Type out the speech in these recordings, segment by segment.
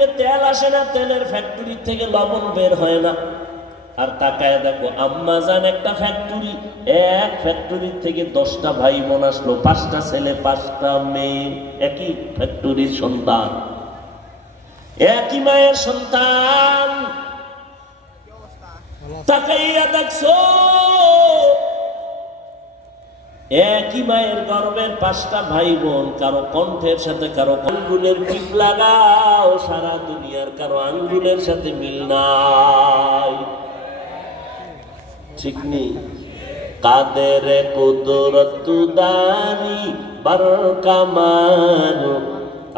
থেকে তেল আসে না, তেলের ফ্যাক্টরি থেকে লবণ বের হয় না। আর তাকায় দেখো আম্মা জান একটা ফ্যাক্টরি, এক ফ্যাক্টরি থেকে 10টা ভাই বোন আসলো, 5টা ছেলে 5টা মেয়ে, একই ফ্যাক্টরির সন্তান, একই মায়ের সন্তান। তাকাইয়া দেখছো একই মায়ের গর্ভের 5টা ভাই বোন, কারো কণ্ঠের সাথে কারো আঙ্গুলের টিপ লাগাও, সারা দুনিয়ার কারো আঙ্গুলের সাথে মিল নাই। ঠিক নেই? কাদের কুদরত দানি বার কামাল,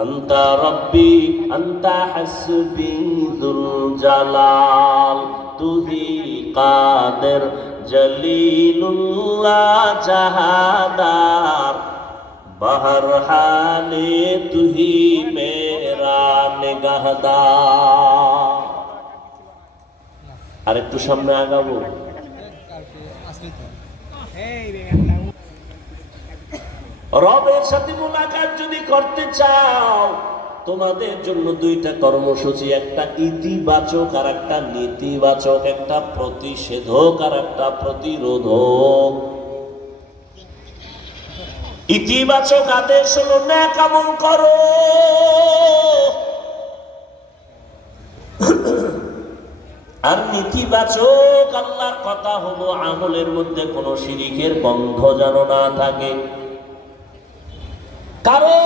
আন্তা রব্বি আন্তা হাসবি যুল জালাল, তুহি কাদের জলিলুল্লাহ জাহাদার, বাহর হালে তুহি মেরা নিগাহদার। আর একটু সামনে আগাবো। রবের সাথে মুলাকাত যদি করতে চাও, তোমাদের জন্য 2টা কর্মসূচি, একটা ইতিবাচক আর একটা নেতিবাচক, একটা প্রতিষেধক আর একটা প্রতিরোধক। ইতিবাচক আদেশ হলো নেক আমল করো, আর নেতিবাচক আল্লাহর কথা হলো আমলের মধ্যে কোনো শিরিকের গন্ধ যেন না থাকে। কারণ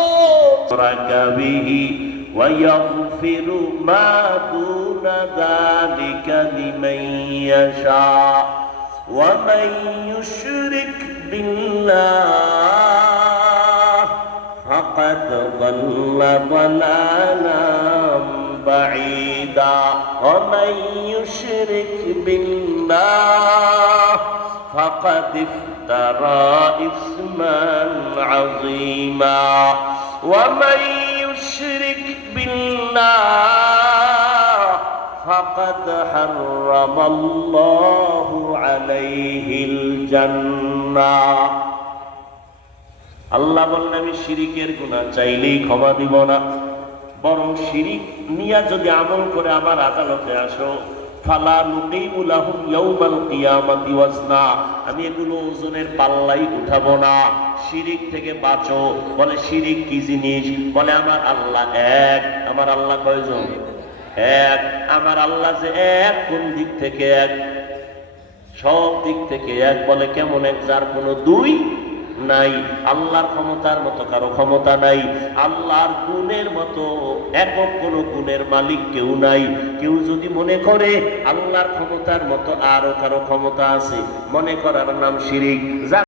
ওয়ায়াগফিরু মা দুনা যালিকা লিমান ইয়াশা ওয়া মান ইউশরিক বিল্লাহ ফাকাদ দাল্লা দালালাম বাঈদা ওয়া মান ইউশরিক বিল্লাহ ফাকাদ افترى إثما عظيما ومن يشرك بالله فقد حرم الله عليه الجنة। আল্লাহ বললেন আমি শিরিকের গুনাহ চাইলেই ক্ষমা দিব না, বরং শিরিক নিয়ে যদি আমল করে আমার আদালতে আসো, ফালা নুকিমু লাহুম ইয়াউমাল কিয়ামাতি ওয়াজনা, আমি এগুলো ওজনের পাল্লাই উঠাবো না। শিরিক থেকে বাঁচো। বলে শিরিক কি জিনিস? বলে আমার আল্লাহ এক। আমার আল্লাহ কয়জন? এক। আমার আল্লাহ যে এক, কোন দিক থেকে এক? সব দিক থেকে এক। বলে কেমন এক? যার কোনো দুই নাই। আল্লাহর ক্ষমতার মতো কারো ক্ষমতা নাই, আল্লাহর গুণের মতো একক কোনো গুণের মালিক কেউ নাই। কেউ যদি মনে করে আল্লাহর ক্ষমতার মতো আরো কারো ক্ষমতা আছে, মনে করার নাম শিরিক।